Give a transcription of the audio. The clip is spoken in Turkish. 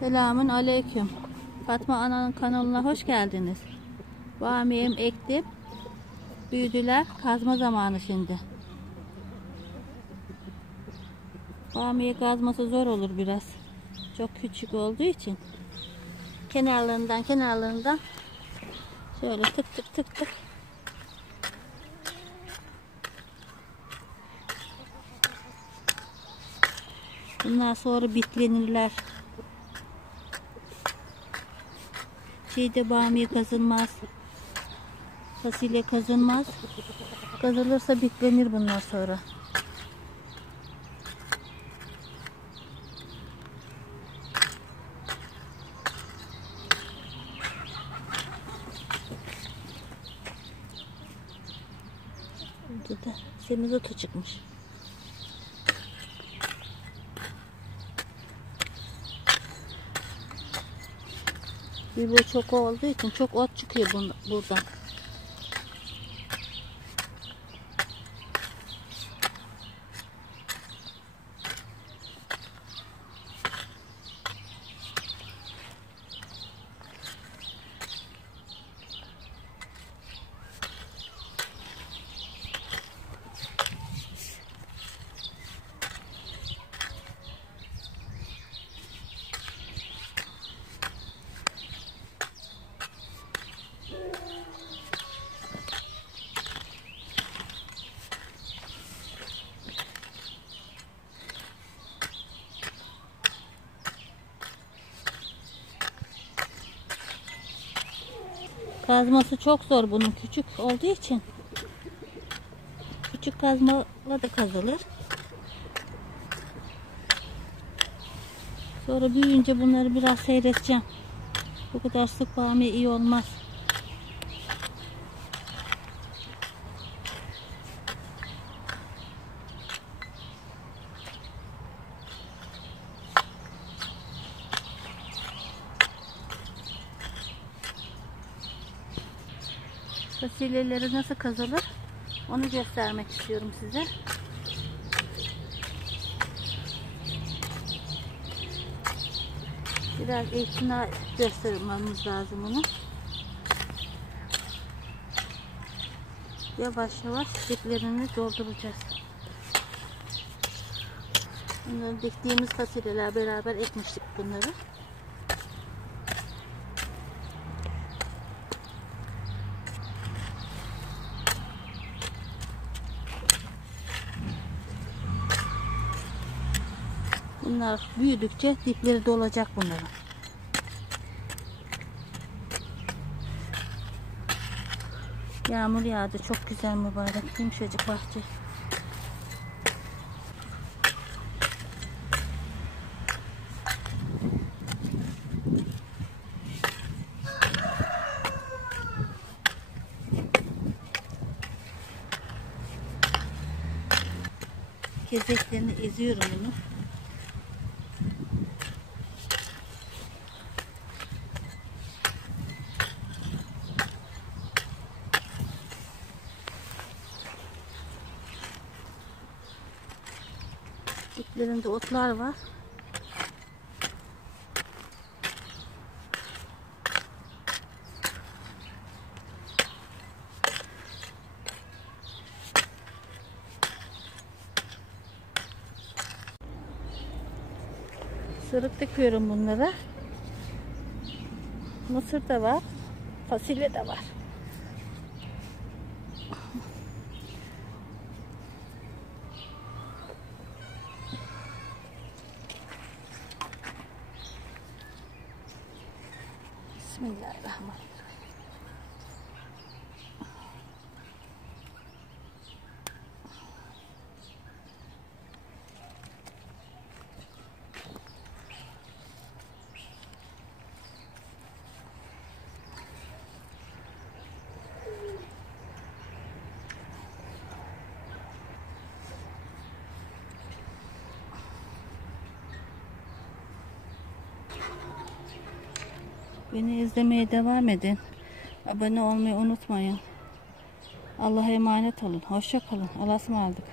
Selamun aleyküm. Fatma Ana'nın kanalına hoş geldiniz. Bamiyem ektim. Büyüdüler. Kazma zamanı şimdi. Bamiye kazması zor olur biraz. Çok küçük olduğu için. Kenarlarından şöyle tık tık tık tık. Bundan sonra bitlenirler. Bamiye kazılmaz. Fasulye kazılmaz. Kazılırsa bitlenir bundan sonra. Burada da semizotu çıkmış. Bu çok olduğu için çok ot çıkıyor buradan. Kazması çok zor bunun, küçük olduğu için. Küçük kazmayla da kazılır. Sonra büyüyünce bunları biraz seyredeceğim. Bu kadar sık bamiye iyi olmaz. Fasulyeleri nasıl kazılır onu göstermek istiyorum size. Biraz eğitimle göstermemiz lazım onu. Yavaş yavaş diplerini dolduracağız. Bunları diktiğimiz fasulyeler beraber ekmiştik bunları. Bunlar büyüdükçe dipleri dolacak bunların. Yağmur yağdı. Çok güzel mübarek. Yumuşacık bahçe. Kezeklerini eziyorum bunu. Diplerinde otlar var. Sırık döküyorum bunlara. Mısır da var. Fasulye de var. Bismillahirrahmanirrahim. Beni izlemeye devam edin. Abone olmayı unutmayın. Allah'a emanet olun. Hoşça kalın. Allah'a ısmarladık.